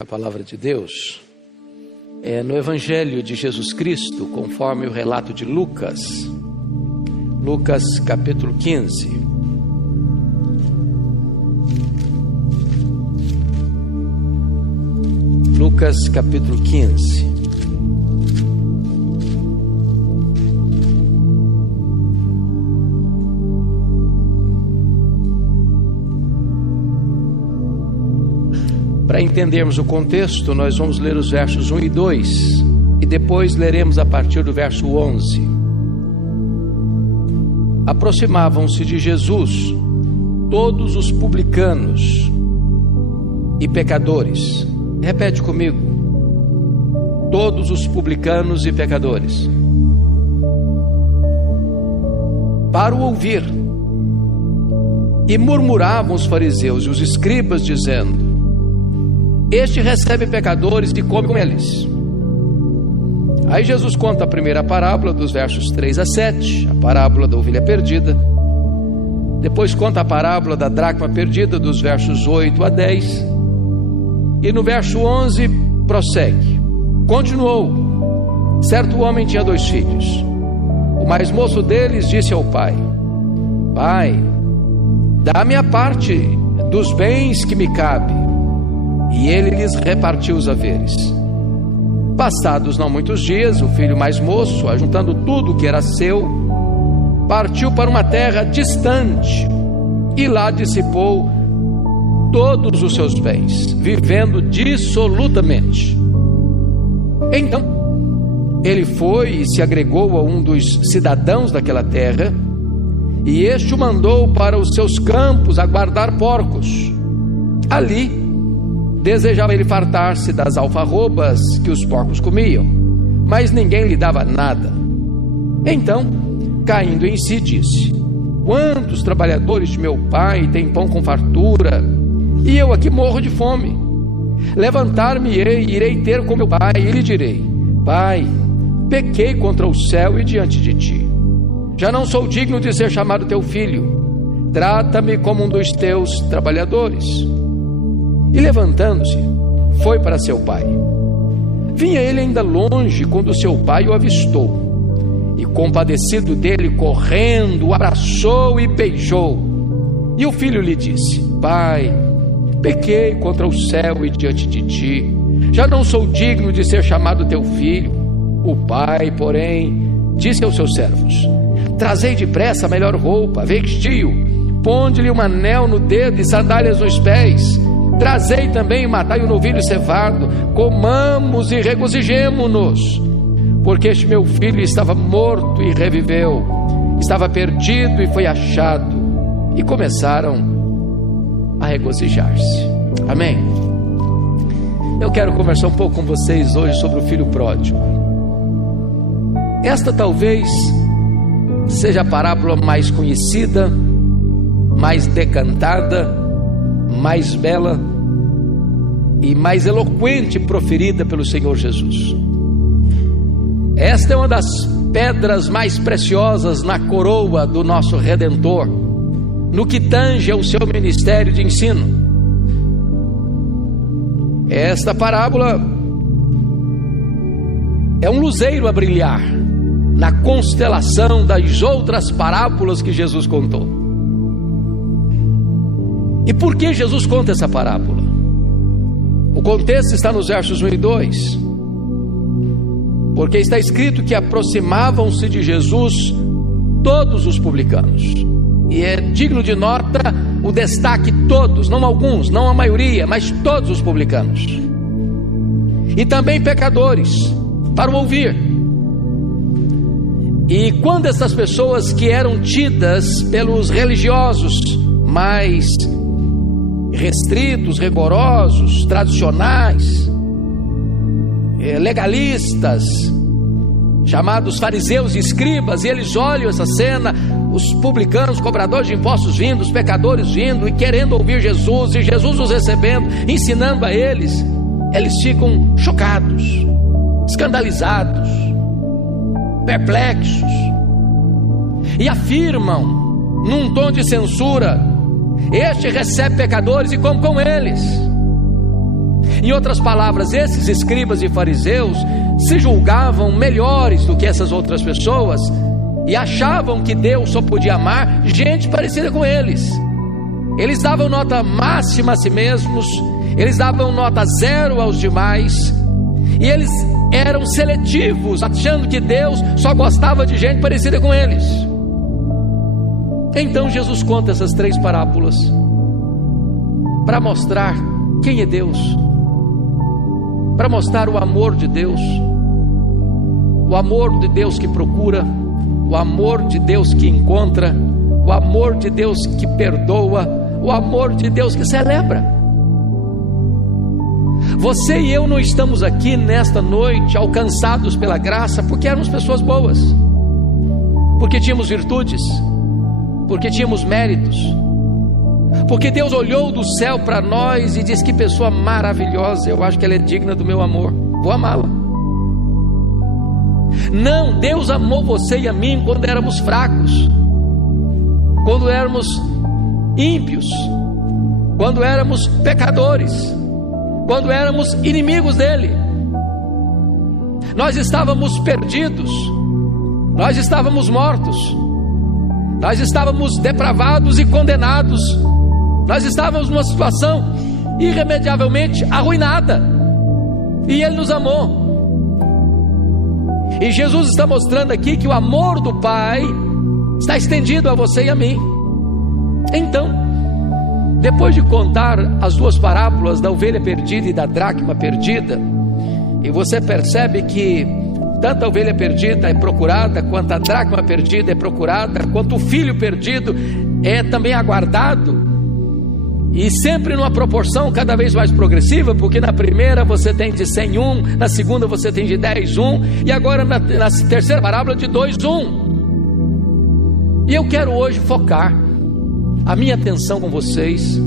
A palavra de Deus é no Evangelho de Jesus Cristo, conforme o relato de Lucas. Lucas capítulo 15. Lucas capítulo 15. Para entendermos o contexto, nós vamos ler os versos 1 e 2 e depois leremos a partir do verso 11. Aproximavam-se de Jesus todos os publicanos e pecadores. Repete comigo: todos os publicanos e pecadores, para o ouvir. E murmuravam os fariseus e os escribas, dizendo: este recebe pecadores e come com eles. Aí Jesus conta a primeira parábola dos versos 3 a 7, a parábola da ovelha perdida. Depois conta a parábola da dracma perdida dos versos 8 a 10. E no verso 11 prossegue. Continuou: certo homem tinha 2 filhos. O mais moço deles disse ao pai: pai, dá-me a parte dos bens que me cabe. E ele lhes repartiu os haveres. Passados não muitos dias, o filho mais moço, ajuntando tudo o que era seu, partiu para uma terra distante e lá dissipou todos os seus bens, vivendo dissolutamente. Então ele foi e se agregou a um dos cidadãos daquela terra, e este o mandou para os seus campos a guardar porcos. Ali desejava ele fartar-se das alfarrobas que os porcos comiam, mas ninguém lhe dava nada. Então, caindo em si, disse: quantos trabalhadores de meu pai têm pão com fartura, e eu aqui morro de fome? Levantar-me-ei e irei ter com meu pai, e lhe direi: pai, pequei contra o céu e diante de ti. Já não sou digno de ser chamado teu filho. Trata-me como um dos teus trabalhadores. E levantando-se, foi para seu pai. Vinha ele ainda longe quando seu pai o avistou, e compadecido dele, correndo, o abraçou e beijou. E o filho lhe disse: pai, pequei contra o céu e diante de ti, já não sou digno de ser chamado teu filho. O pai, porém, disse aos seus servos: trazei depressa a melhor roupa, vestiu, ponde-lhe um anel no dedo e sandálias nos pés. Trazei também e matai o novilho cevado, comamos e regozijemo-nos, porque este meu filho estava morto e reviveu, estava perdido e foi achado. E começaram a regozijar-se. Amém? Eu quero conversar um pouco com vocês hoje sobre o filho pródigo. Esta talvez seja a parábola mais conhecida, mais decantada, mais bela e mais eloquente proferida pelo Senhor Jesus. Esta é uma das pedras mais preciosas na coroa do nosso Redentor, no que tange ao seu ministério de ensino. Esta parábola é um luzeiro a brilhar na constelação das outras parábolas que Jesus contou. E por que Jesus conta essa parábola? O contexto está nos versos 1 e 2. Porque está escrito que aproximavam-se de Jesus todos os publicanos. E é digno de nota o destaque: todos, não alguns, não a maioria, mas todos os publicanos. E também pecadores, para o ouvir. E quando essas pessoas que eram tidas pelos religiosos mais restritos, rigorosos, tradicionais, legalistas, chamados fariseus e escribas, e eles olham essa cena, os publicanos, cobradores de impostos vindo, os pecadores vindo e querendo ouvir Jesus, e Jesus os recebendo, ensinando a eles, eles ficam chocados, escandalizados, perplexos, e afirmam num tom de censura: este recebe pecadores e come com eles. Em outras palavras, esses escribas e fariseus se julgavam melhores do que essas outras pessoas e achavam que Deus só podia amar gente parecida com eles. Eles davam nota máxima a si mesmos, eles davam nota 0 aos demais, e eles eram seletivos, achando que Deus só gostava de gente parecida com eles. Então Jesus conta essas 3 parábolas para mostrar quem é Deus, para mostrar o amor de Deus, o amor de Deus que procura, o amor de Deus que encontra, o amor de Deus que perdoa, o amor de Deus que celebra. Você e eu não estamos aqui nesta noite alcançados pela graça porque éramos pessoas boas, porque tínhamos virtudes, porque tínhamos méritos, porque Deus olhou do céu para nós e disse: que pessoa maravilhosa, eu acho que ela é digna do meu amor, vou amá-la. Não, Deus amou você e a mim quando éramos fracos, quando éramos ímpios, quando éramos pecadores, quando éramos inimigos dele. Nós estávamos perdidos, nós estávamos mortos, nós estávamos depravados e condenados, nós estávamos numa situação irremediavelmente arruinada, e ele nos amou. E Jesus está mostrando aqui que o amor do Pai está estendido a você e a mim. Então, depois de contar as 2 parábolas da ovelha perdida e da dracma perdida, e você percebe que tanto a ovelha perdida é procurada, quanto a dracma perdida é procurada, quanto o filho perdido é também aguardado, e sempre numa proporção cada vez mais progressiva, porque na primeira você tem de 100 1, na segunda você tem de 10 1, e agora na terceira parábola de 2 1. E eu quero hoje focar a minha atenção com vocês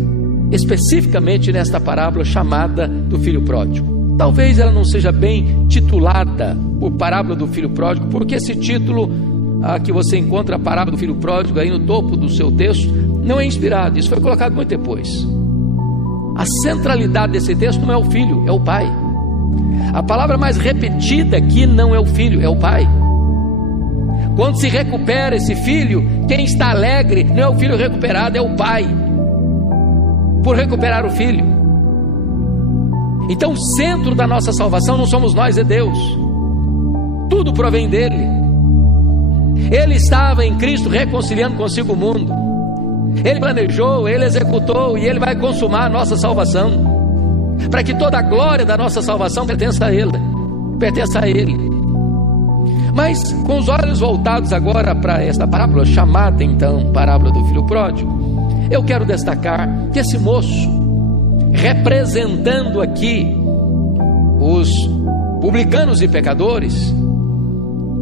especificamente nesta parábola chamada do filho pródigo. Talvez ela não seja bem titulada por parábola do filho pródigo, porque esse título que você encontra, a parábola do filho pródigo, aí no topo do seu texto, não é inspirado, isso foi colocado muito depois. A centralidade desse texto não é o filho, é o pai. A palavra mais repetida aqui não é o filho, é o pai. Quando se recupera esse filho, quem está alegre não é o filho recuperado, é o pai, por recuperar o filho. Então o centro da nossa salvação não somos nós, é Deus. Tudo provém dele. Ele estava em Cristo reconciliando consigo o mundo. Ele planejou, ele executou, e ele vai consumar a nossa salvação, para que toda a glória da nossa salvação pertença a ele, Mas com os olhos voltados agora para esta parábola, chamada então parábola do filho pródigo, eu quero destacar que esse moço, representando aqui os publicanos e pecadores,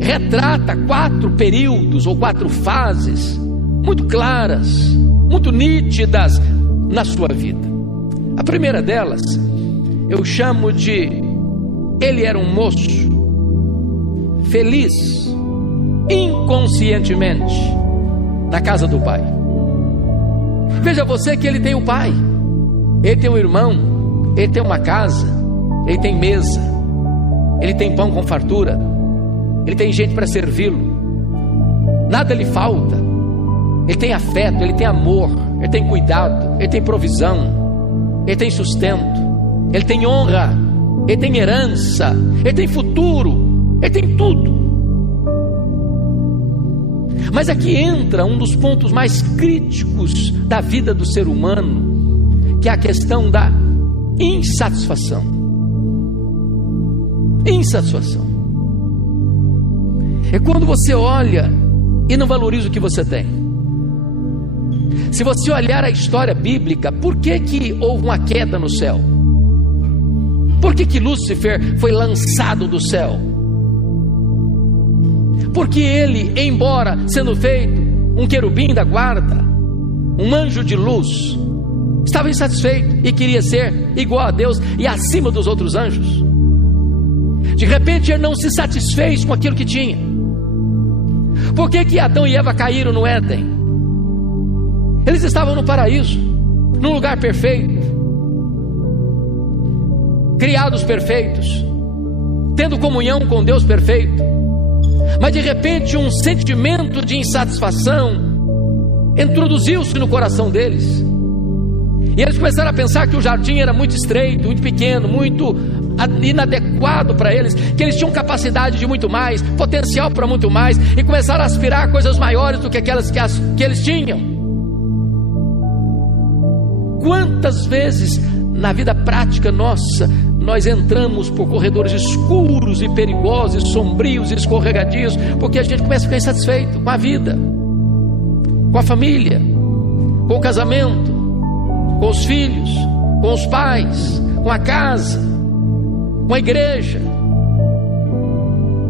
retrata 4 períodos ou 4 fases muito claras, muito nítidas na sua vida. A primeira delas eu chamo de: ele era um moço feliz, inconscientemente, na casa do pai. Veja você que ele tem o pai, ele tem um irmão, ele tem uma casa, ele tem mesa, ele tem pão com fartura, ele tem gente para servi-lo, nada lhe falta. Ele tem afeto, ele tem amor, ele tem cuidado, ele tem provisão, ele tem sustento, ele tem honra, ele tem herança, ele tem futuro, ele tem tudo. Mas aqui entra um dos pontos mais críticos da vida do ser humano, que é a questão da insatisfação. Insatisfação é quando você olha e não valoriza o que você tem. Se você olhar a história bíblica, por que houve uma queda no céu? Por que Lúcifer foi lançado do céu? Porque ele, embora sendo feito um querubim da guarda, um anjo de luz, estava insatisfeito e queria ser igual a Deus e acima dos outros anjos. De repente ele não se satisfez com aquilo que tinha. Por que Adão e Eva caíram no Éden? Eles estavam no paraíso, num lugar perfeito. criados perfeitos, tendo comunhão com Deus perfeito, mas de repente um sentimento de insatisfação introduziu-se no coração deles, e eles começaram a pensar que o jardim era muito estreito, muito pequeno, muito inadequado para eles, que eles tinham capacidade de muito mais, potencial para muito mais, e começaram a aspirar a coisas maiores do que aquelas que eles tinham. Quantas vezes na vida prática nossa nós entramos por corredores escuros e perigosos, sombrios e escorregadios, porque a gente começa a ficar insatisfeito com a vida, com a família, com o casamento, com os filhos, com os pais, com a casa, com a igreja,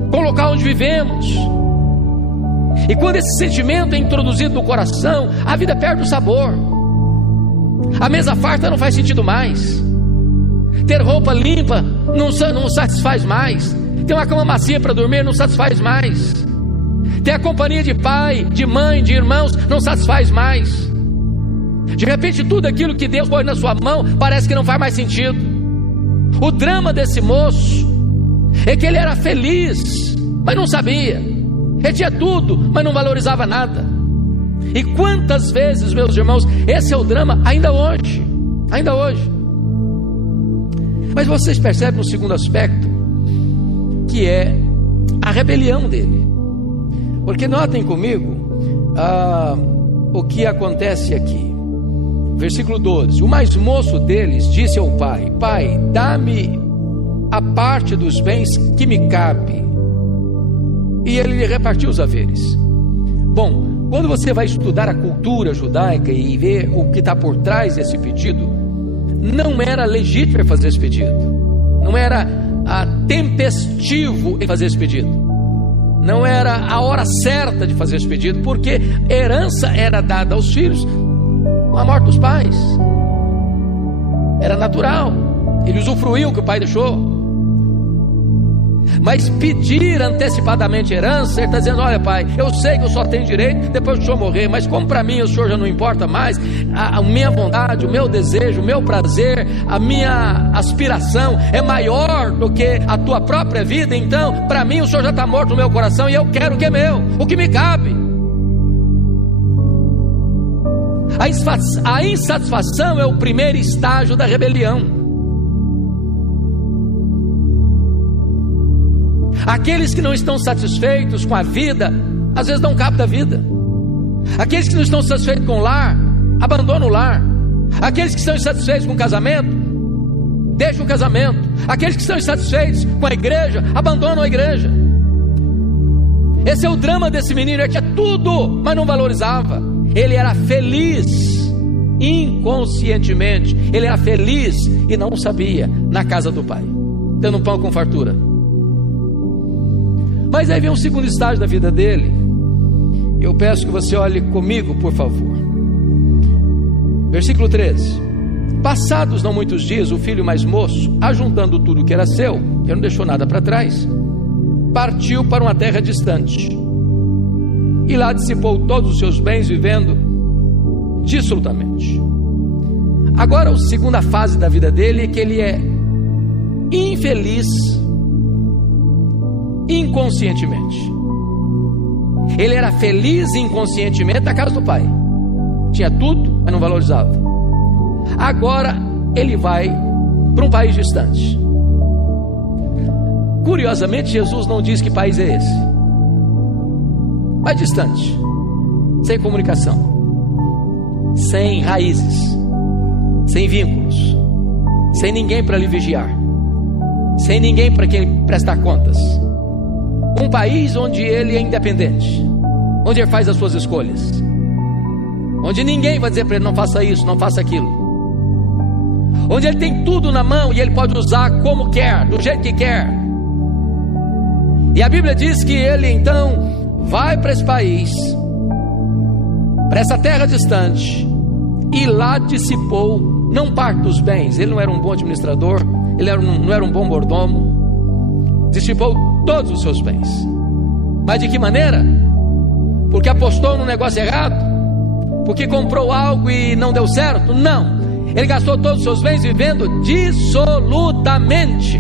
com o local onde vivemos. E quando esse sentimento é introduzido no coração, a vida perde o sabor. A mesa farta não faz sentido mais. Ter roupa limpa não satisfaz mais. Ter uma cama macia para dormir não satisfaz mais. Ter a companhia de pai, de mãe, de irmãos não satisfaz mais. De repente tudo aquilo que Deus pôs na sua mão parece que não faz mais sentido. O drama desse moço é que ele era feliz, mas não sabia. Ele tinha tudo, mas não valorizava nada. E quantas vezes, meus irmãos, esse é o drama ainda hoje. Ainda hoje. Mas vocês percebem um segundo aspecto, que é a rebelião dele. Porque notem comigo o que acontece aqui. Versículo 12: o mais moço deles disse ao pai: Pai, dá-me a parte dos bens que me cabe. E ele lhe repartiu os haveres. Bom, quando você vai estudar a cultura judaica e ver o que está por trás desse pedido, não era legítimo fazer esse pedido, não era tempestivo em fazer esse pedido, não era a hora certa de fazer esse pedido, porque herança era dada aos filhos com a morte dos pais, era natural, ele usufruiu o que o pai deixou. Mas pedir antecipadamente herança, ele está dizendo: olha pai, eu sei que eu só tenho direito depois que o senhor morrer, mas como para mim o senhor já não importa mais, a minha vontade, o meu desejo, o meu prazer, a minha aspiração é maior do que a tua própria vida, então para mim o senhor já está morto no meu coração e eu quero o que é meu, o que me cabe. A insatisfação é o primeiro estágio da rebelião. Aqueles que não estão satisfeitos com a vida, às vezes dão cabo da vida. Aqueles que não estão satisfeitos com o lar, abandonam o lar. Aqueles que estão insatisfeitos com o casamento, deixam o casamento. Aqueles que estão insatisfeitos com a igreja, abandonam a igreja. Esse é o drama desse menino. Ele tinha tudo, mas não valorizava. Ele era feliz inconscientemente. Ele era feliz e não sabia, na casa do pai, tendo pão com fartura. Mas aí vem um segundo estágio da vida dele. Eu peço que você olhe comigo, por favor. Versículo 13: passados não muitos dias, o filho mais moço, ajuntando tudo que era seu, que não deixou nada para trás, partiu para uma terra distante, e lá dissipou todos os seus bens, vivendo dissolutamente. Agora a segunda fase da vida dele é que ele é infeliz inconscientemente. Ele era feliz inconscientemente na casa do pai, tinha tudo, mas não valorizava. Agora ele vai para um país distante. Curiosamente, Jesus não diz que país é esse, mas distante, sem comunicação, sem raízes, sem vínculos, sem ninguém para lhe vigiar, sem ninguém para quem ele prestar contas. Um país onde ele é independente, onde ele faz as suas escolhas, onde ninguém vai dizer para ele: não faça isso, não faça aquilo, onde ele tem tudo na mão e ele pode usar como quer, do jeito que quer. E a Bíblia diz que ele então vai para esse país, para essa terra distante, e lá dissipou não parte dos bens. Ele não era um bom administrador, ele não era um bom mordomo. Dissipou todos os seus bens. Mas de que maneira? Porque apostou no negócio errado? Porque comprou algo e não deu certo? Não. Ele gastou todos os seus bens vivendo dissolutamente.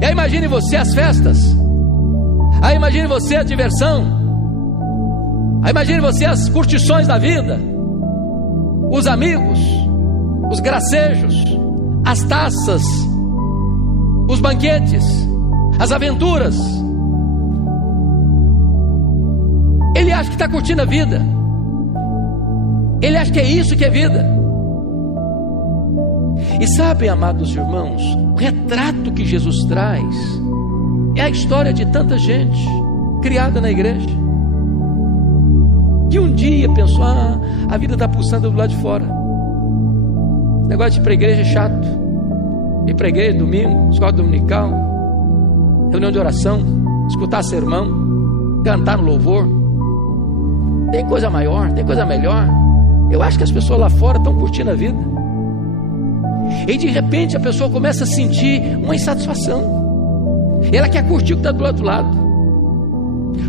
E aí imagine você as festas, aí imagine você a diversão, aí imagine você as curtições da vida, os amigos, os gracejos, as taças, os banquetes, as aventuras. Ele acha que está curtindo a vida, ele acha que é isso que é vida. E sabem, amados irmãos, o retrato que Jesus traz é a história de tanta gente criada na igreja, que um dia pensou: a vida está pulsando do lado de fora, esse negócio de ir para a igreja é chato, ir para a igreja domingo, escola dominical, reunião de oração, escutar sermão, cantar no louvor, tem coisa maior, tem coisa melhor. Eu acho que as pessoas lá fora estão curtindo a vida. E de repente a pessoa começa a sentir uma insatisfação, ela quer curtir o que está do outro lado.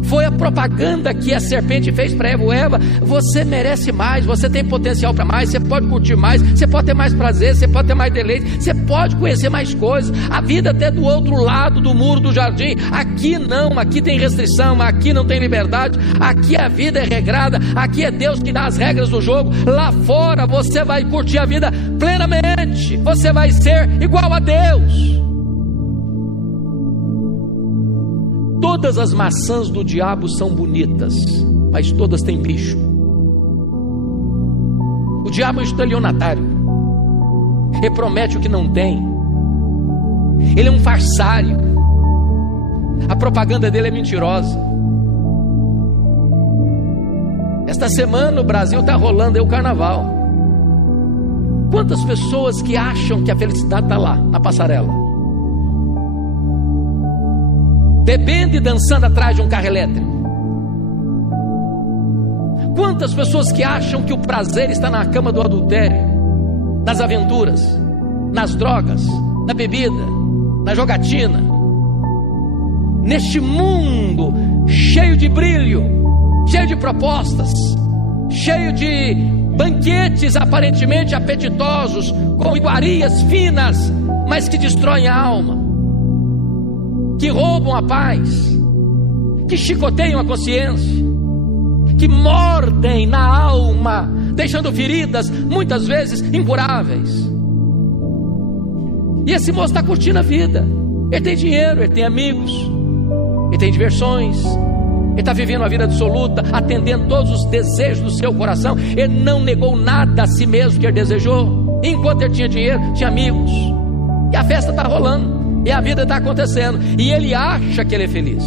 Foi a propaganda que a serpente fez para Eva: Eva, você merece mais, você tem potencial para mais, você pode curtir mais, você pode ter mais prazer, você pode ter mais deleite, você pode conhecer mais coisas. A vida até do outro lado do muro do jardim. Aqui não, aqui tem restrição, aqui não tem liberdade, aqui a vida é regrada, aqui é Deus que dá as regras do jogo. Lá fora você vai curtir a vida plenamente, você vai ser igual a Deus. Todas as maçãs do diabo são bonitas, mas todas têm bicho. O diabo é um estelionatário, ele promete o que não tem, ele é um farsário, a propaganda dele é mentirosa. Esta semana o Brasil está rolando aí o carnaval. Quantas pessoas que acham que a felicidade está lá, na passarela, bebendo e dançando atrás de um carro elétrico? Quantas pessoas que acham que o prazer está na cama do adultério, nas aventuras, nas drogas, na bebida, na jogatina, neste mundo cheio de brilho, cheio de propostas, cheio de banquetes aparentemente apetitosos, com iguarias finas, mas que destroem a alma, que roubam a paz, que chicoteiam a consciência, que mordem na alma, deixando feridas muitas vezes incuráveis. E esse moço está curtindo a vida. Ele tem dinheiro, ele tem amigos, ele tem diversões, ele está vivendo uma vida absoluta, atendendo todos os desejos do seu coração. Ele não negou nada a si mesmo que ele desejou. Enquanto ele tinha dinheiro, tinha amigos, e a festa está rolando, e a vida está acontecendo, e ele acha que ele é feliz.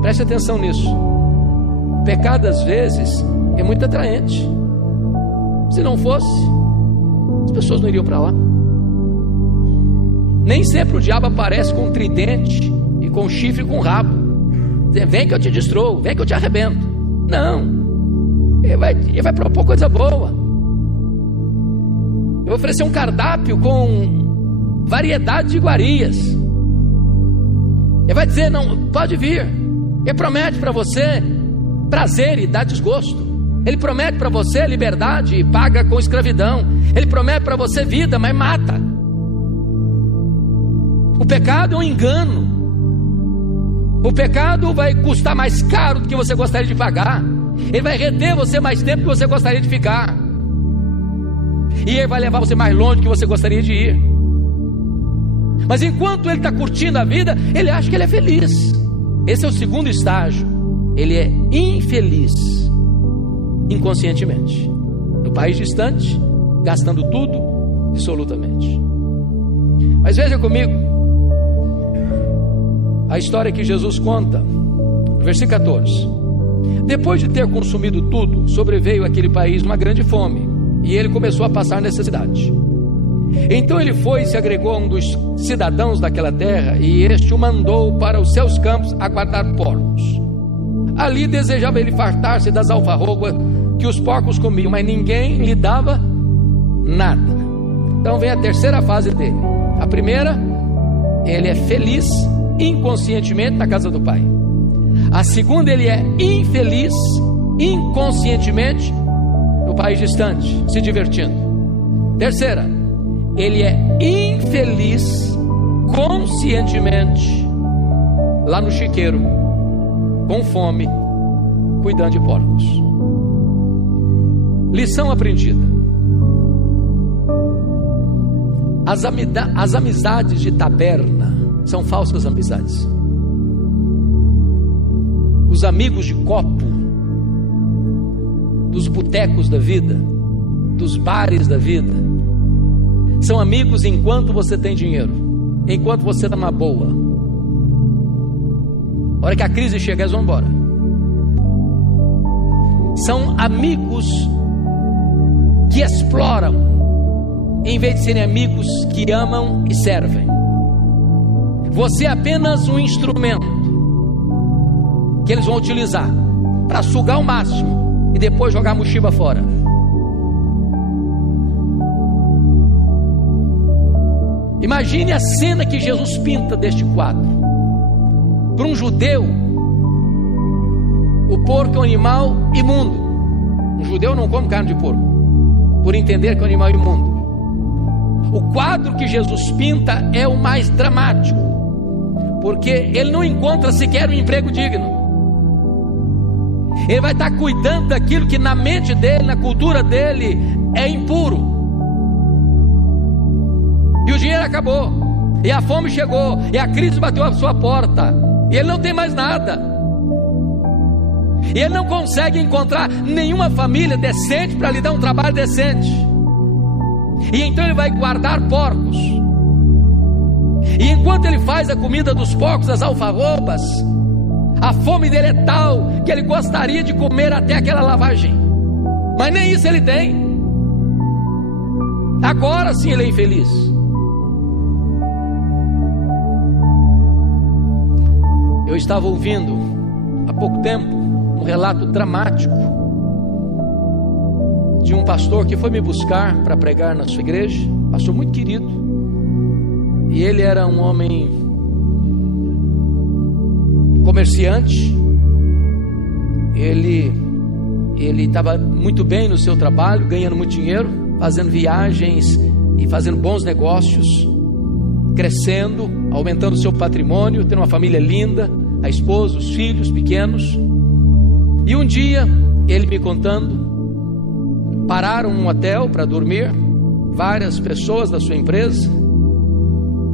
Preste atenção nisso. O pecado às vezes é muito atraente. Se não fosse, as pessoas não iriam para lá. Nem sempre o diabo aparece com um tridente e com um chifre e com um rabo: vem que eu te destruo, vem que eu te arrebento. Não, ele vai propor coisa boa. Eu vou oferecer um cardápio com variedade de iguarias. Ele vai dizer: não, pode vir. Ele promete para você prazer e dá desgosto. Ele promete para você liberdade e paga com escravidão. Ele promete para você vida, mas mata. O pecado é um engano. O pecado vai custar mais caro do que você gostaria de pagar. Ele vai reter você mais tempo do que você gostaria de ficar, e ele vai levar você mais longe do que você gostaria de ir. Mas enquanto ele está curtindo a vida, ele acha que ele é feliz. Esse é o segundo estágio. Ele é infeliz inconscientemente, no país distante, gastando tudo dissolutamente. Mas veja comigo a história que Jesus conta, versículo 14. Depois de ter consumido tudo, sobreveio àquele país uma grande fome, e ele começou a passar necessidade. Então ele foi e se agregou a um dos cidadãos daquela terra, e este o mandou para os seus campos a guardar porcos. Ali desejava ele fartar-se das alfarrobas que os porcos comiam, mas ninguém lhe dava nada. Então vem a terceira fase dele. A primeira, ele é feliz inconscientemente na casa do pai. A segunda, ele é infeliz inconscientemente no país distante, se divertindo. Terceira, ele é infeliz conscientemente lá no chiqueiro, com fome, cuidando de porcos. Lição aprendida: as amizades de taberna são falsas amizades. Os amigos de copo, dos botecos da vida, dos bares da vida, são amigos enquanto você tem dinheiro, enquanto você está numa boa. A hora que a crise chega, eles vão embora. São amigos que exploram, em vez de serem amigos que amam e servem. Você é apenas um instrumento que eles vão utilizar para sugar o máximo e depois jogar a mochiba fora. Imagine a cena que Jesus pinta deste quadro. Para um judeu, o porco é um animal imundo. Um judeu não come carne de porco, por entender que é um animal imundo. O quadro que Jesus pinta é o mais dramático, porque ele não encontra sequer um emprego digno. Ele vai estar cuidando daquilo que na mente dele, na cultura dele, é impuro. E o dinheiro acabou, e a fome chegou, e a crise bateu à sua porta, e ele não tem mais nada. E ele não consegue encontrar nenhuma família decente para lhe dar um trabalho decente. E então ele vai guardar porcos. E enquanto ele faz a comida dos porcos, as alfarrobas, a fome dele é tal que ele gostaria de comer até aquela lavagem, mas nem isso ele tem. Agora sim ele é infeliz. Eu estava ouvindo há pouco tempo um relato dramático de um pastor que foi me buscar para pregar na sua igreja, pastor muito querido, e ele era um homem comerciante. Ele estava muito bem no seu trabalho, ganhando muito dinheiro, fazendo viagens e fazendo bons negócios, crescendo, aumentando o seu patrimônio, tendo uma família linda, a esposa, os filhos pequenos. E um dia, ele me contando, pararam um hotel para dormir, várias pessoas da sua empresa,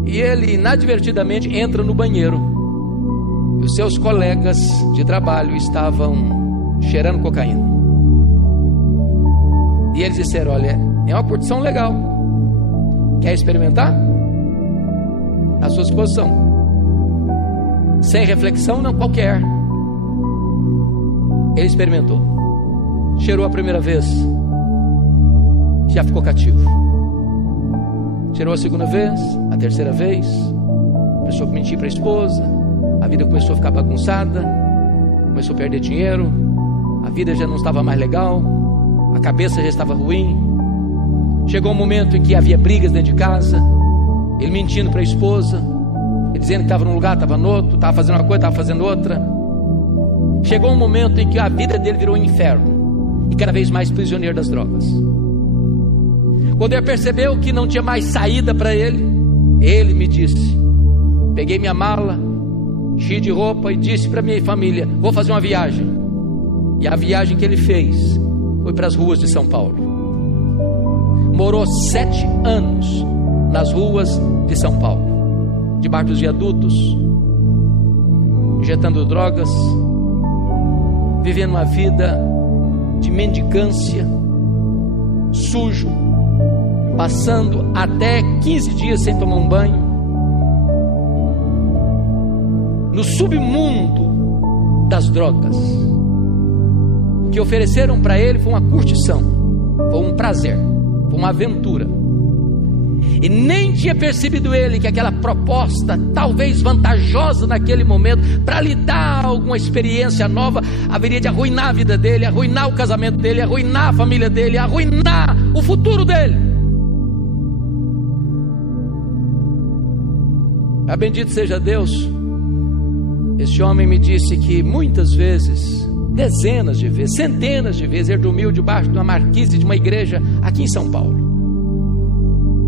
e ele inadvertidamente entra no banheiro, e os seus colegas de trabalho estavam cheirando cocaína. E eles disseram: olha, é uma curtição legal, quer experimentar? À sua disposição. Sem reflexão, não, qualquer. Ele experimentou, cheirou a primeira vez, já ficou cativo. Cheirou a segunda vez, a terceira vez, começou a mentir para a esposa, a vida começou a ficar bagunçada, começou a perder dinheiro, a vida já não estava mais legal, a cabeça já estava ruim. Chegou um momento em que havia brigas dentro de casa, ele mentindo para a esposa, ele dizendo que estava num lugar, estava no outro, estava fazendo uma coisa, estava fazendo outra. Chegou um momento em que a vida dele virou um inferno, e cada vez mais prisioneiro das drogas. Quando ele percebeu que não tinha mais saída para ele, ele me disse, peguei minha mala cheia de roupa e disse para minha família: vou fazer uma viagem. E a viagem que ele fez foi para as ruas de São Paulo. Morou 7 anos nas ruas de São Paulo, debaixo dos viadutos, injetando drogas, vivendo uma vida de mendicância, sujo, passando até 15 dias sem tomar um banho. No submundo das drogas. O que ofereceram para ele foi uma curtição, foi um prazer, foi uma aventura. E nem tinha percebido ele que aquela proposta, talvez vantajosa naquele momento, para lhe dar alguma experiência nova, haveria de arruinar a vida dele, arruinar o casamento dele, arruinar a família dele, arruinar o futuro dele. Bendito seja Deus. Este homem me disse que muitas vezes dezenas de vezes, centenas de vezes. Ele dormiu debaixo de uma marquise de uma igreja aqui em São Paulo.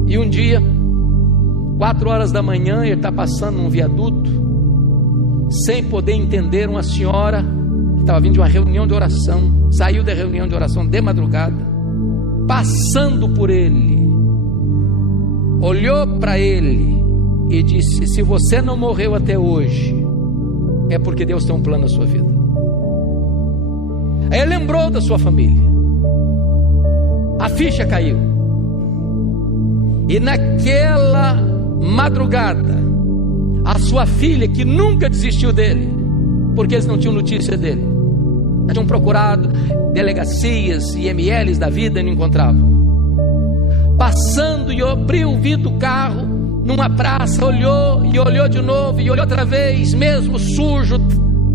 E um dia, 4 horas da manhã, ele está passando num viaduto, sem poder entender, uma senhora que estava vindo de uma reunião de oração, saiu da reunião de oração de madrugada, passando por ele, olhou para ele e disse: se você não morreu até hoje, é porque Deus tem um plano na sua vida. Aí ele lembrou da sua família, a ficha caiu, e naquela madrugada, a sua filha, que nunca desistiu dele, porque eles não tinham notícia dele, tinham procurado delegacias e IMLs da vida e não encontravam, passando e abriu o vidro do carro numa praça, olhou e olhou de novo e olhou outra vez, mesmo sujo,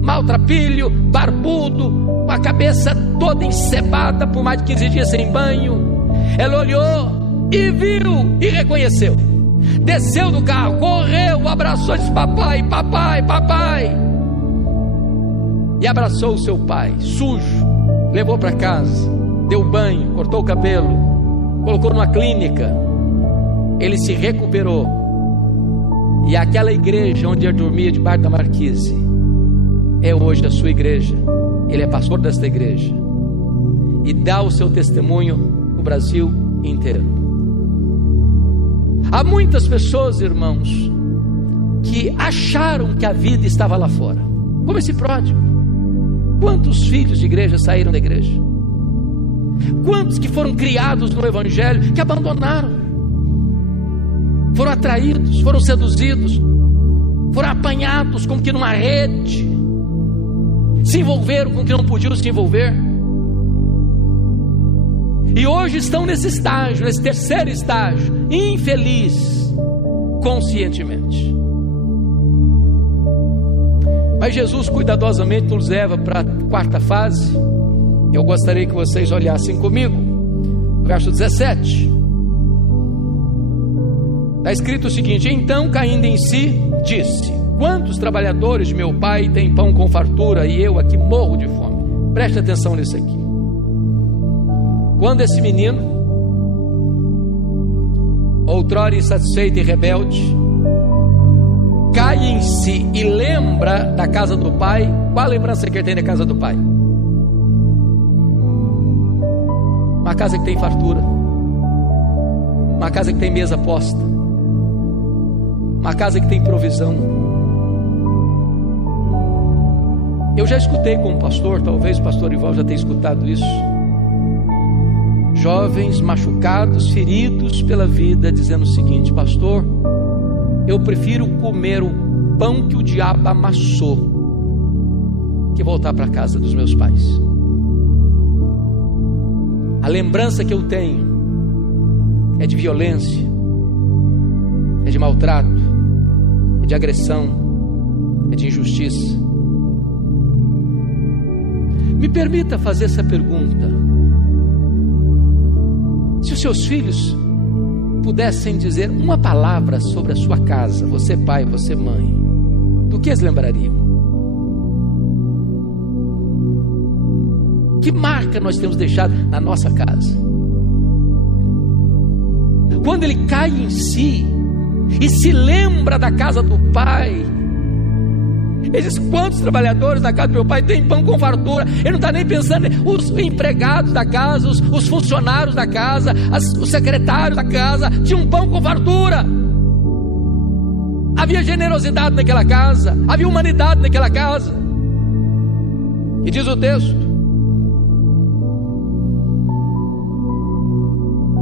maltrapilho, barbudo, com a cabeça toda encebada por mais de 15 dias sem banho. Ela olhou e viu e reconheceu, desceu do carro, correu, abraçou e disse: papai, papai, papai. E abraçou o seu pai, sujo, levou para casa, deu banho, cortou o cabelo, colocou numa clínica. Ele se recuperou, e aquela igreja onde ele dormia debaixo da marquise é hoje a sua igreja. Ele é pastor desta igreja e dá o seu testemunho no Brasil inteiro. Há muitas pessoas, irmãos, que acharam que a vida estava lá fora, como esse pródigo. Quantos filhos de igreja saíram da igreja? Quantos que foram criados no evangelho que abandonaram, foram atraídos, foram seduzidos, foram apanhados como que numa rede, se envolveram com o que não podiam se envolver, e hoje estão nesse estágio, nesse terceiro estágio, infeliz, conscientemente. Mas Jesus cuidadosamente nos leva para a quarta fase. Eu gostaria que vocês olhassem comigo, verso 17. Está escrito o seguinte: então, caindo em si, disse: quantos trabalhadores de meu pai têm pão com fartura, e eu aqui morro de fome? Preste atenção nisso aqui. Quando esse menino, outrora insatisfeito e rebelde, cai em si e lembra da casa do pai, qual a lembrança que ele tem da casa do pai? Uma casa que tem fartura, uma casa que tem mesa posta, uma casa que tem provisão. Eu já escutei como pastor, talvez o pastor Ival já tenha escutado isso, jovens machucados, feridos pela vida, dizendo o seguinte: pastor, eu prefiro comer o pão que o diabo amassou que voltar para a casa dos meus pais. A lembrança que eu tenho é de violência, é de maltrato, é de agressão, é de injustiça. Me permita fazer essa pergunta: se os seus filhos pudessem dizer uma palavra sobre a sua casa, você pai, você mãe, do que eles lembrariam? Que marca nós temos deixado na nossa casa? Quando ele cai em si e se lembra da casa do pai, ele diz: quantos trabalhadores da casa do meu pai têm pão com fartura? Ele não está nem pensando os empregados da casa, os funcionários da casa, os secretários da casa tinham pão com fartura. Havia generosidade naquela casa, havia humanidade naquela casa. E diz o texto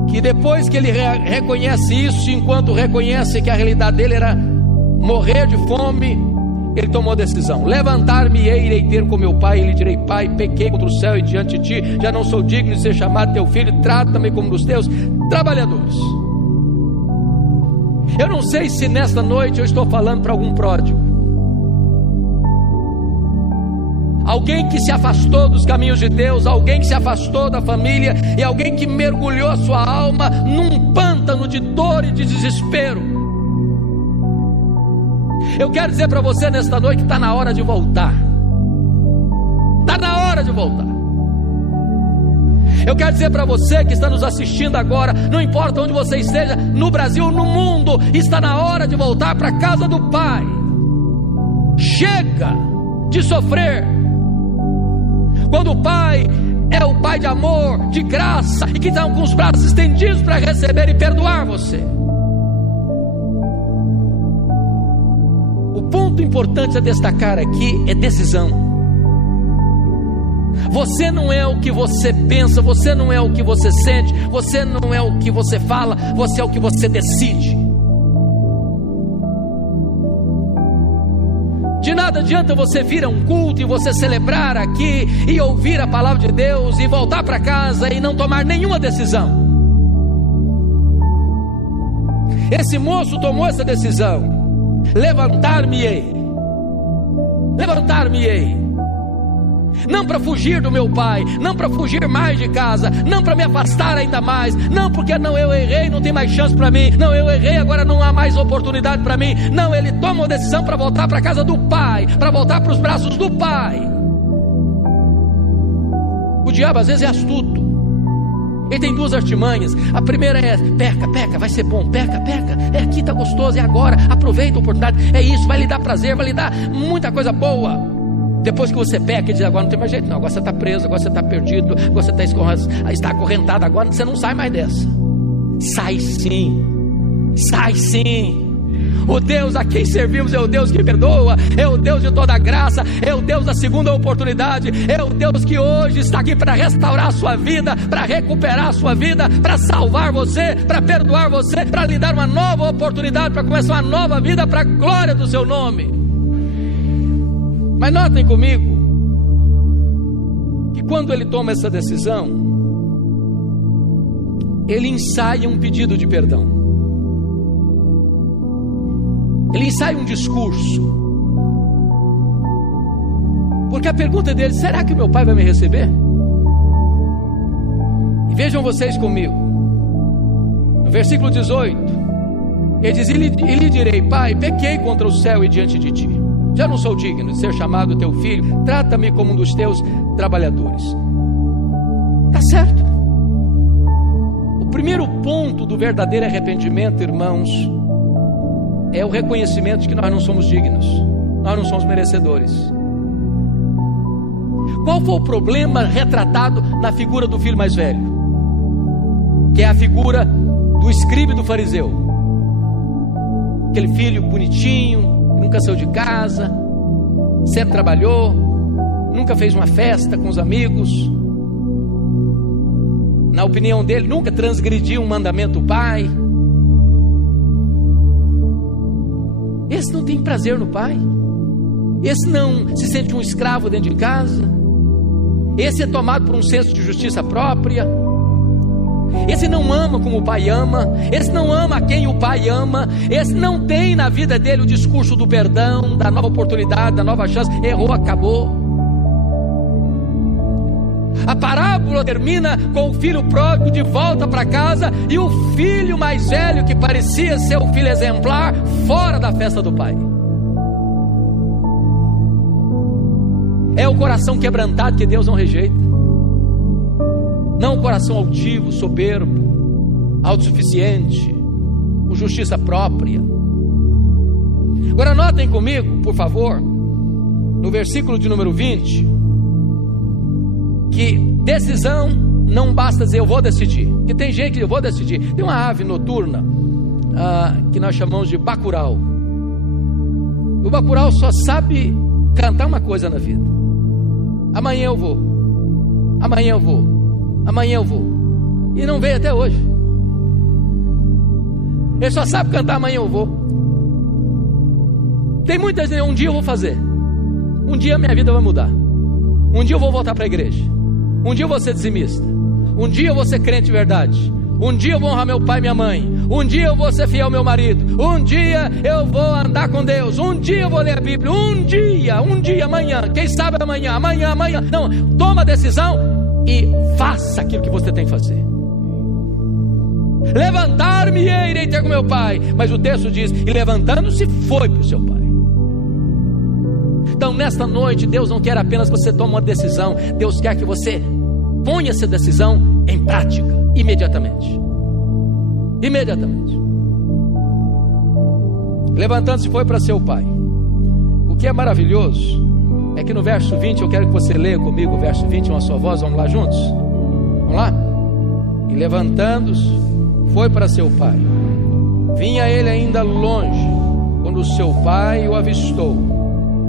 que depois que ele reconhece isso, enquanto reconhece que a realidade dele era morrer de fome, ele tomou a decisão: levantar-me-ei, irei ter com meu pai, e lhe direi: pai, pequei contra o céu e diante de ti, já não sou digno de ser chamado teu filho, trata-me como dos teus trabalhadores. Eu não sei se nesta noite eu estou falando para algum pródigo, alguém que se afastou dos caminhos de Deus, alguém que se afastou da família, e alguém que mergulhou a sua alma num pântano de dor e de desespero. Eu quero dizer para você nesta noite que está na hora de voltar. Está na hora hora de voltar. Eu quero dizer para você que está nos assistindo agora, não importa onde você esteja, no Brasil ou no mundo, está na hora de voltar para a casa do Pai. Chega de sofrer. Quando o Pai é o Pai de amor, de graça, e que está com os braços estendidos para receber e perdoar você. O ponto importante a destacar aqui é decisão. Você não é o que você pensa, você não é o que você sente, você não é o que você fala, você é o que você decide. De nada adianta você vir a um culto e você celebrar aqui e ouvir a palavra de Deus e voltar para casa e não tomar nenhuma decisão. Esse moço tomou essa decisão: levantar-me-ei, levantar-me-ei. Não para fugir do meu pai, não para fugir mais de casa, não para me afastar ainda mais, não porque não, eu errei, não tem mais chance para mim, não, eu errei, agora não há mais oportunidade para mim. Não, ele toma uma decisão para voltar para a casa do Pai, para voltar para os braços do Pai. O diabo às vezes é astuto. Ele tem duas artimanhas. A primeira é: peca, peca, vai ser bom, peca, peca, é aqui, está gostoso, é agora, aproveita a oportunidade, é isso, vai lhe dar prazer, vai lhe dar muita coisa boa. Depois que você peca, ele diz: agora não tem mais jeito não, agora você está preso, agora você está perdido, agora você está acorrentado, agora você não sai mais dessa. Sai sim, sai sim. O Deus a quem servimos é o Deus que perdoa, é o Deus de toda graça, é o Deus da segunda oportunidade, é o Deus que hoje está aqui para restaurar a sua vida, para recuperar a sua vida, para salvar você, para perdoar você, para lhe dar uma nova oportunidade, para começar uma nova vida para a glória do seu nome. Mas notem comigo que quando ele toma essa decisão, ele ensaia um pedido de perdão, ele ensaia um discurso, porque a pergunta dele: será que meu pai vai me receber? E vejam vocês comigo, no versículo 18, ele diz: e lhe direi: Pai, pequei contra o céu e diante de ti, já não sou digno de ser chamado teu filho, trata-me como um dos teus trabalhadores. Está certo. O primeiro ponto do verdadeiro arrependimento, irmãos, é o reconhecimento de que nós não somos dignos, nós não somos merecedores. Qual foi o problema retratado na figura do filho mais velho? Que é a figura do escriba e do fariseu. Aquele filho bonitinho, nunca saiu de casa, sempre trabalhou, nunca fez uma festa com os amigos, na opinião dele nunca transgrediu um mandamento do pai. Esse não tem prazer no pai, esse não se sente um escravo dentro de casa, esse é tomado por um senso de justiça própria, esse não ama como o pai ama, esse não ama a quem o pai ama, esse não tem na vida dele o discurso do perdão, da nova oportunidade, da nova chance. Errou, acabou. A parábola termina com o filho pródigo de volta para casa e o filho mais velho, que parecia ser o filho exemplar, fora da festa do pai. É o coração quebrantado que Deus não rejeita, não o coração altivo, soberbo, autossuficiente, com justiça própria. Agora notem comigo, por favor, no versículo de número 20, que decisão não basta dizer eu vou decidir, porque tem gente que eu vou decidir. Tem uma ave noturna que nós chamamos de bacurau. O bacurau só sabe cantar uma coisa na vida: amanhã eu vou, amanhã eu vou, amanhã eu vou. E não veio até hoje. Ele só sabe cantar amanhã eu vou. Tem muitas vezes: um dia eu vou fazer, um dia minha vida vai mudar, um dia eu vou voltar para a igreja, um dia eu vou ser dizimista, um dia eu vou ser crente de verdade, um dia eu vou honrar meu pai e minha mãe, um dia eu vou ser fiel ao meu marido, um dia eu vou andar com Deus, um dia eu vou ler a Bíblia, um dia, amanhã, quem sabe amanhã. Não, toma a decisão e faça aquilo que você tem que fazer. Levantar-me e irei ter com meu pai. Mas o texto diz: e levantando-se foi para o seu pai. Então nesta noite, Deus não quer apenas que você tome uma decisão, Deus quer que você ponha essa decisão em prática, imediatamente. Imediatamente. Levantando-se, foi para seu pai. O que é maravilhoso é que no verso 20, eu quero que você leia comigo o verso 20, uma só voz, vamos lá juntos? Vamos lá? E levantando-se, foi para seu pai. Vinha ele ainda longe, quando seu pai o avistou,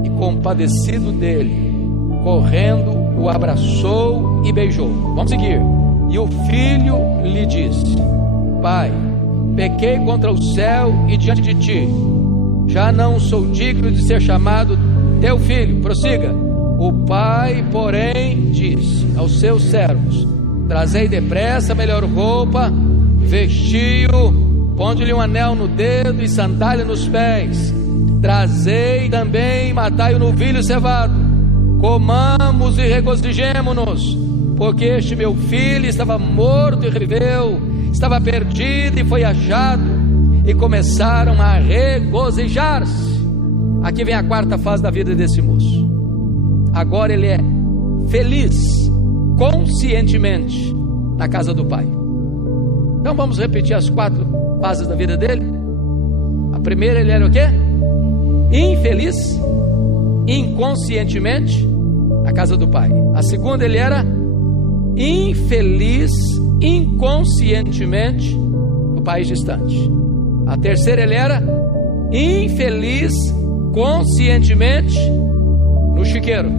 e compadecido dele, correndo, o abraçou e beijou. Vamos seguir. E o filho lhe disse: Pai, pequei contra o céu e diante de ti, já não sou digno de ser chamado teu filho. Prossiga. O pai, porém, disse aos seus servos: Trazei depressa a melhor roupa, vestiu, ponde-lhe um anel no dedo e sandália nos pés. Trazei também, matai o novilho cevado, comamos e regozijemo-nos, porque este meu filho estava morto e reviveu, estava perdido e foi achado. E começaram a regozijar-se. Aqui vem a quarta fase da vida desse moço. Agora ele é feliz, conscientemente, na casa do pai. Então vamos repetir as 4 fases da vida dele. A primeira, ele era o quê? Infeliz, inconscientemente, na casa do pai. A segunda, ele era infeliz, inconscientemente, no país distante. A terceira, ele era infeliz, conscientemente, no chiqueiro.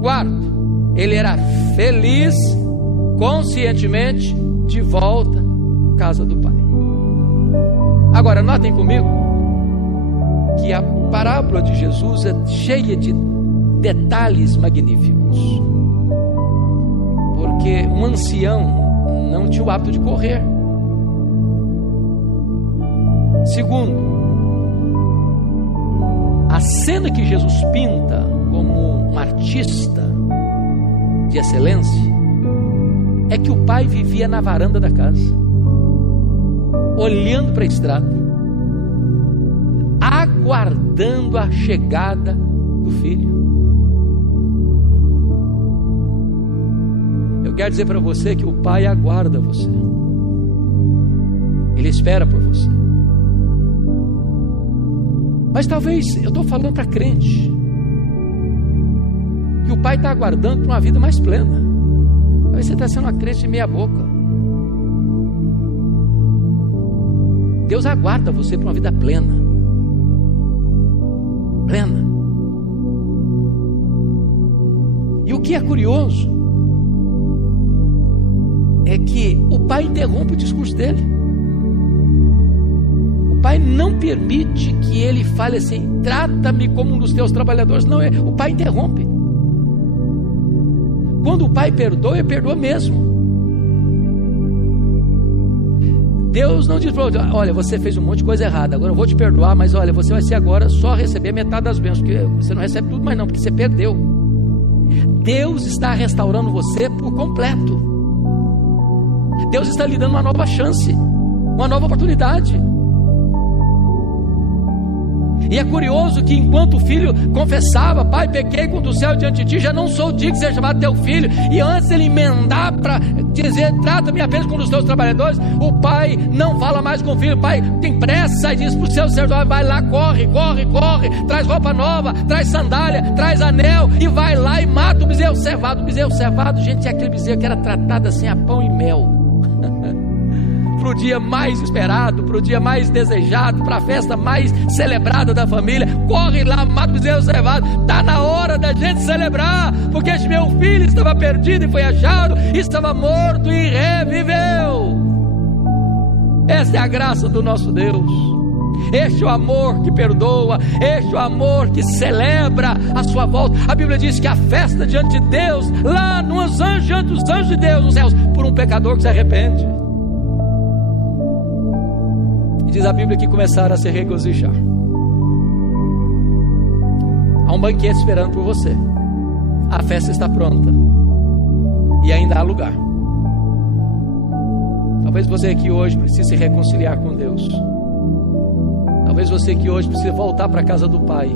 Quarto, ele era feliz, conscientemente, de volta à casa do pai. Agora, notem comigo que a parábola de Jesus é cheia de detalhes magníficos, porque um ancião não tinha o hábito de correr. Segundo, a cena que Jesus pinta como um artista de excelência é que o pai vivia na varanda da casa, olhando para a estrada, aguardando a chegada do filho. Eu quero dizer para você que o pai aguarda você, ele espera por você. Mas talvez, eu estou falando para crente, que o pai está aguardando para uma vida mais plena. Talvez você está sendo uma crente de meia boca. Deus aguarda você para uma vida plena. Plena. E o que é curioso é que o pai interrompe o discurso dele. O pai não permite que ele fale assim: trata-me como um dos teus trabalhadores. Não, o pai interrompe. Quando o pai perdoa, ele perdoa mesmo. Deus não diz para ele: olha, você fez um monte de coisa errada, agora eu vou te perdoar, mas olha, você vai ser agora só receber metade das bênçãos, porque você não recebe tudo mais não, porque você perdeu. Deus está restaurando você por completo. Deus está lhe dando uma nova chance, uma nova oportunidade. E é curioso que enquanto o filho confessava: pai, pequei contra o céu diante de ti, já não sou digno de ser chamado teu filho, e antes ele emendar para dizer: trata-me apenas como um dos teus trabalhadores, o pai não fala mais com o filho. O pai tem pressa e diz para o seu servo: vai lá, corre, traz roupa nova, traz sandália, traz anel, e vai lá e mata o bezerro cevado. O bezerro cevado, gente, é aquele bezerro que era tratado assim a pão e mel, para o dia mais esperado, para o dia mais desejado, para a festa mais celebrada da família. Corre lá, mata o bezerro cevado. Está na hora da gente celebrar, porque este meu filho estava perdido e foi achado, estava morto e reviveu. Esta é a graça do nosso Deus. Este é o amor que perdoa, este é o amor que celebra a sua volta. A Bíblia diz que a festa diante de Deus, lá nos anjos, diante dos anjos de Deus nos céus, por um pecador que se arrepende. Diz a Bíblia que começaram a se regozijar. Há um banquete esperando por você. A festa está pronta. E ainda há lugar. Talvez você aqui hoje precise se reconciliar com Deus. Talvez você aqui hoje precise voltar para a casa do Pai.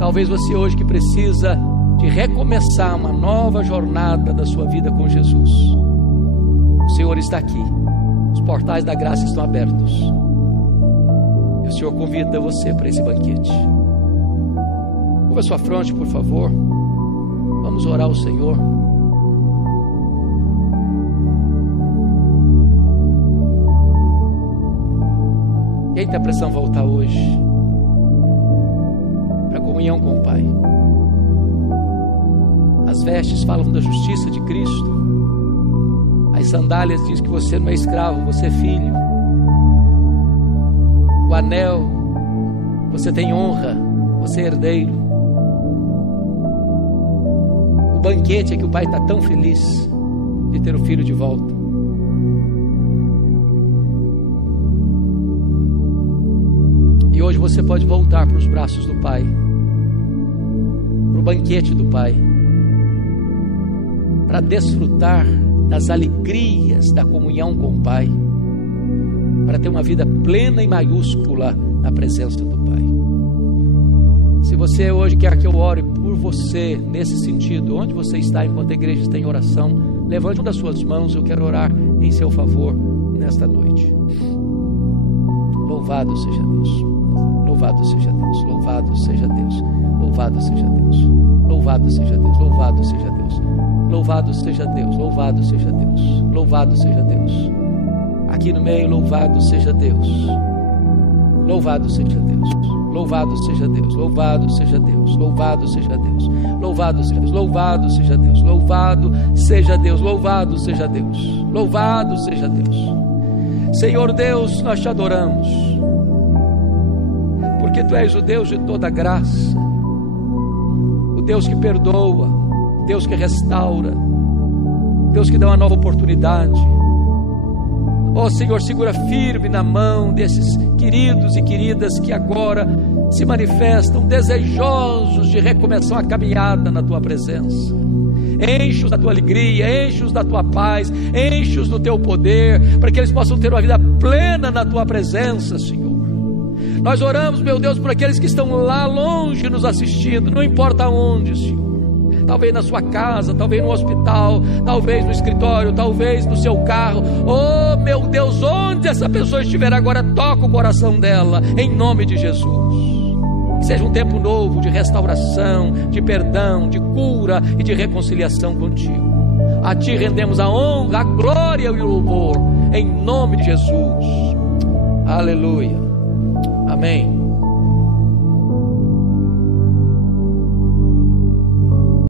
Talvez você hoje que precisa de recomeçar uma nova jornada da sua vida com Jesus. O Senhor está aqui. Os portais da graça estão abertos. E o Senhor convida você para esse banquete. Curva sua fronte, por favor. Vamos orar ao Senhor. Quem está precisando voltar hoje para a comunhão com o Pai? As vestes falam da justiça de Cristo. As sandálias dizem que você não é escravo, você é filho. O anel, você tem honra, você é herdeiro. O banquete é que o Pai está tão feliz de ter o filho de volta. E hoje você pode voltar para os braços do Pai, para o banquete do Pai, para desfrutar das alegrias da comunhão com o Pai, para ter uma vida plena e maiúscula na presença do Pai. Se você hoje quer que eu ore por você nesse sentido, onde você está enquanto a igreja está em oração, levante uma das suas mãos, eu quero orar em seu favor nesta noite. Louvado seja Deus, louvado seja Deus, louvado seja Deus, louvado seja Deus, louvado seja Deus, louvado seja Deus, louvado seja Deus, louvado seja Deus, louvado seja Deus. Aqui no meio, louvado seja Deus, louvado seja Deus, louvado seja Deus, louvado seja Deus, louvado seja Deus, louvado seja Deus, louvado seja Deus, louvado seja Deus, louvado seja Deus, louvado seja Deus. Senhor Deus, nós te adoramos, porque Tu és o Deus de toda graça, o Deus que perdoa, Deus que restaura, Deus que dá uma nova oportunidade. Ó Senhor, segura firme na mão desses queridos e queridas que agora se manifestam desejosos de recomeçar a caminhada na Tua presença. Enche-os da Tua alegria, enche-os da Tua paz, enche-os do Teu poder, para que eles possam ter uma vida plena na Tua presença, Senhor. Nós oramos, meu Deus, por aqueles que estão lá longe nos assistindo, não importa onde, Senhor. Talvez na sua casa, talvez no hospital, talvez no escritório, talvez no seu carro. Oh meu Deus, onde essa pessoa estiver agora, toca o coração dela, em nome de Jesus. Que seja um tempo novo de restauração, de perdão, de cura e de reconciliação contigo. A Ti rendemos a honra, a glória e o louvor, em nome de Jesus. Aleluia. Amém.